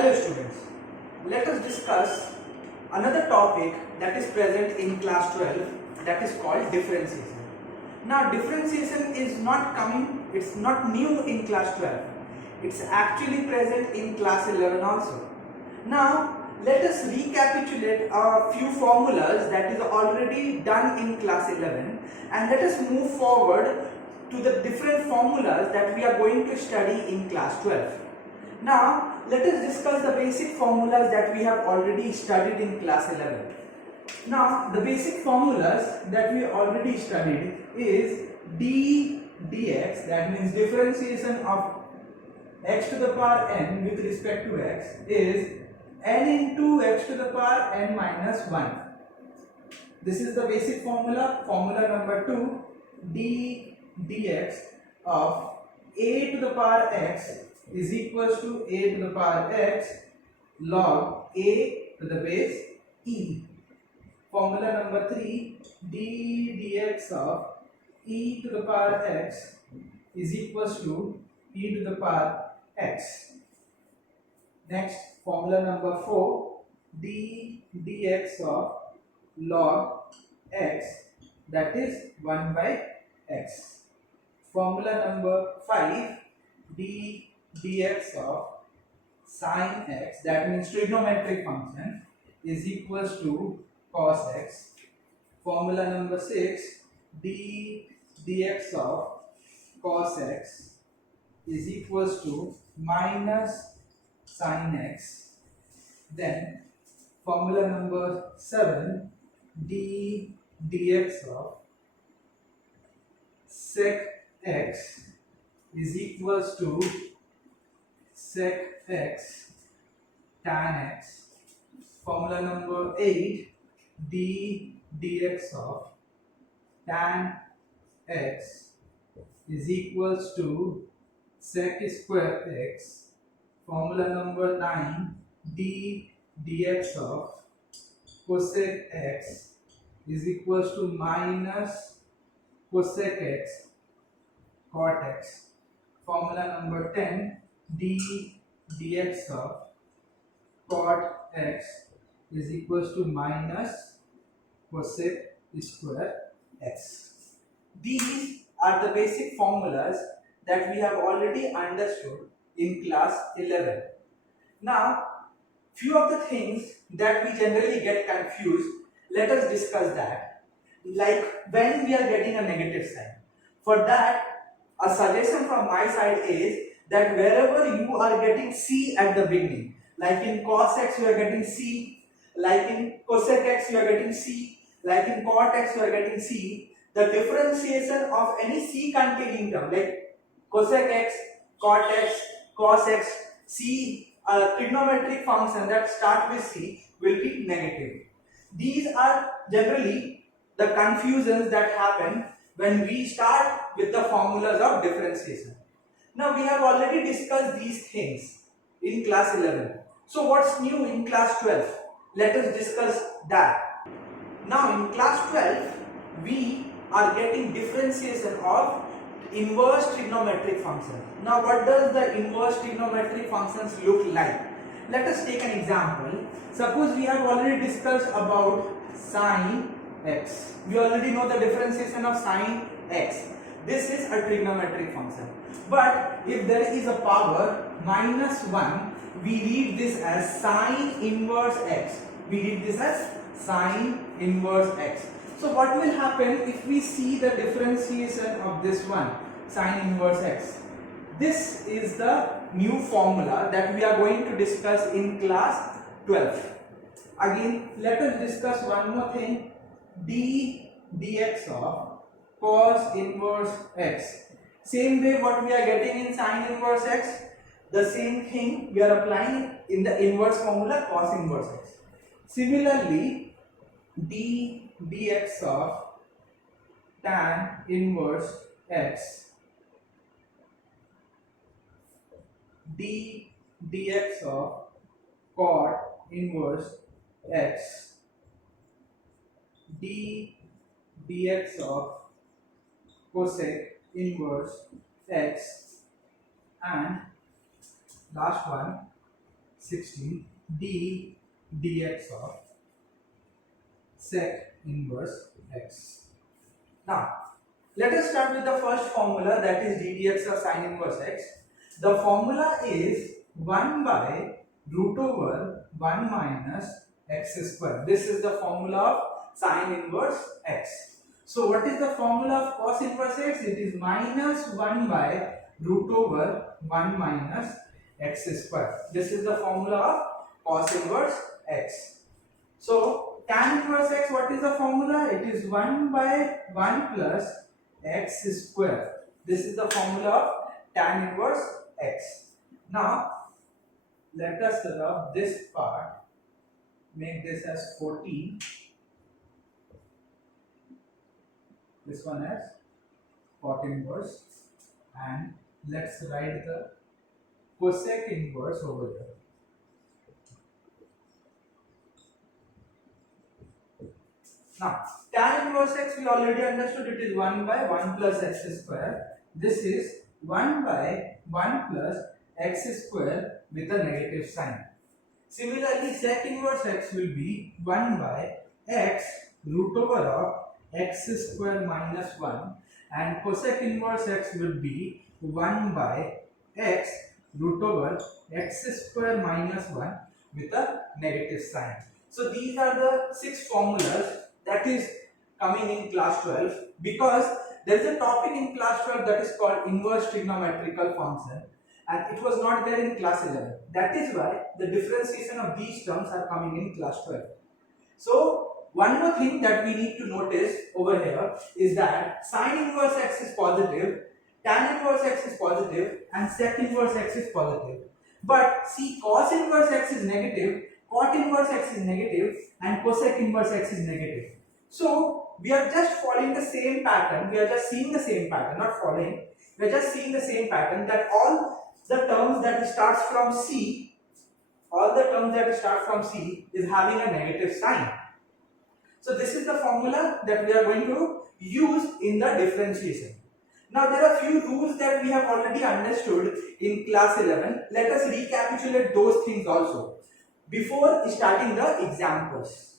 Hello students, let us discuss another topic that is present in class 12, that is called differentiation. Now differentiation is it's not new in class 12, it's actually present in class 11 also. Now let us recapitulate a few formulas that is already done in class 11 and let us move forward to the different formulas that we are going to study in class 12. Now, let us discuss the basic formulas that we have already studied in class 11. Now, the basic formulas that we already studied is d dx, that means differentiation of x to the power n with respect to x is n into x to the power n minus 1. This is the basic formula. Formula number 2, d dx of a to the power x is equals to a to the power x log a to the base e. Formula number 3, d dx of e to the power x is equals to e to the power x. Next, formula number 4, d dx of log x, that is 1 by x. Formula number 5, d dx of sine x, that means trigonometric function, is equals to cos x. Formula number 6, d dx of cos x is equals to minus sine x. Then formula number 7, d dx of sec x is equals to sec x tan x. Formula number 8, d dx of tan x is equals to sec square x. Formula number 9, d dx of cosec x is equals to minus cosec x cot x. Formula number 10, d dx of cot x is equals to minus cosec square x. These are the basic formulas that we have already understood in class 11. Now, few of the things that we generally get confused, let us discuss that. Like when we are getting a negative sign. For that, a suggestion from my side is that wherever you are getting c at the beginning, like in cos x you are getting c, like in cosec x you are getting c, like in cot x you are getting c, the differentiation of any c containing term like cosec x, cot x, cos x, c, trigonometric function that start with c will be negative. These are generally the confusions that happen when we start with the formulas of differentiation. Now we have already discussed these things in class 11. So what's new in class 12? Let us discuss that. Now in class 12, we are getting differentiation of inverse trigonometric functions. Now what does the inverse trigonometric functions look like? Let us take an example. Suppose we have already discussed about sine x. We already know the differentiation of sine x. This is a trigonometric function. But if there is a power minus 1, we read this as sine inverse x. We read this as sine inverse x. So what will happen if we see the differentiation of this one, sine inverse x? This is the new formula that we are going to discuss in class 12. Again, let us discuss one more thing, d dx of cos inverse x. Same way what we are getting in sine inverse x, the same thing we are applying in the inverse formula cos inverse x. Similarly, d dx of tan inverse x, d dx of cot inverse x, d dx of cosec inverse x, and last one, 16 d dx of sec inverse x. Now, let us start with the first formula, that is d dx of sine inverse x. The formula is 1 by root over 1 minus x square. This is the formula of sine inverse x. So what is the formula of cos inverse x? It is minus 1 by root over 1 minus x square. This is the formula of cos inverse x. So tan inverse x, what is the formula? It is 1 by 1 plus x square. This is the formula of tan inverse x. Now let us rub this part, make this as 14, this one as cot inverse, and let's write the cosec inverse over here. Now tan inverse x we already understood, it is 1 by 1 plus x square. This is 1 by 1 plus x square with a negative sign. Similarly, sec inverse x will be 1 by x root over of x square minus 1, and cosec inverse x will be 1 by x root over x square minus 1 with a negative sign. So these are the 6 formulas that is coming in class 12, because there is a topic in class 12 that is called inverse trigonometrical function, and it was not there in class 11. That is why the differentiation of these terms are coming in class 12. So one more thing that we need to notice over here is that sine inverse x is positive, tan inverse x is positive, and sec inverse x is positive. But see, cos inverse x is negative, cot inverse x is negative, and cosec inverse x is negative. So we are just following the same pattern, we are just seeing the same pattern, not following, we are just seeing the same pattern, that all the terms that starts from C, is having a negative sign. So this is the formula that we are going to use in the differentiation. Now there are few rules that we have already understood in class 11. Let us recapitulate those things also before starting the examples.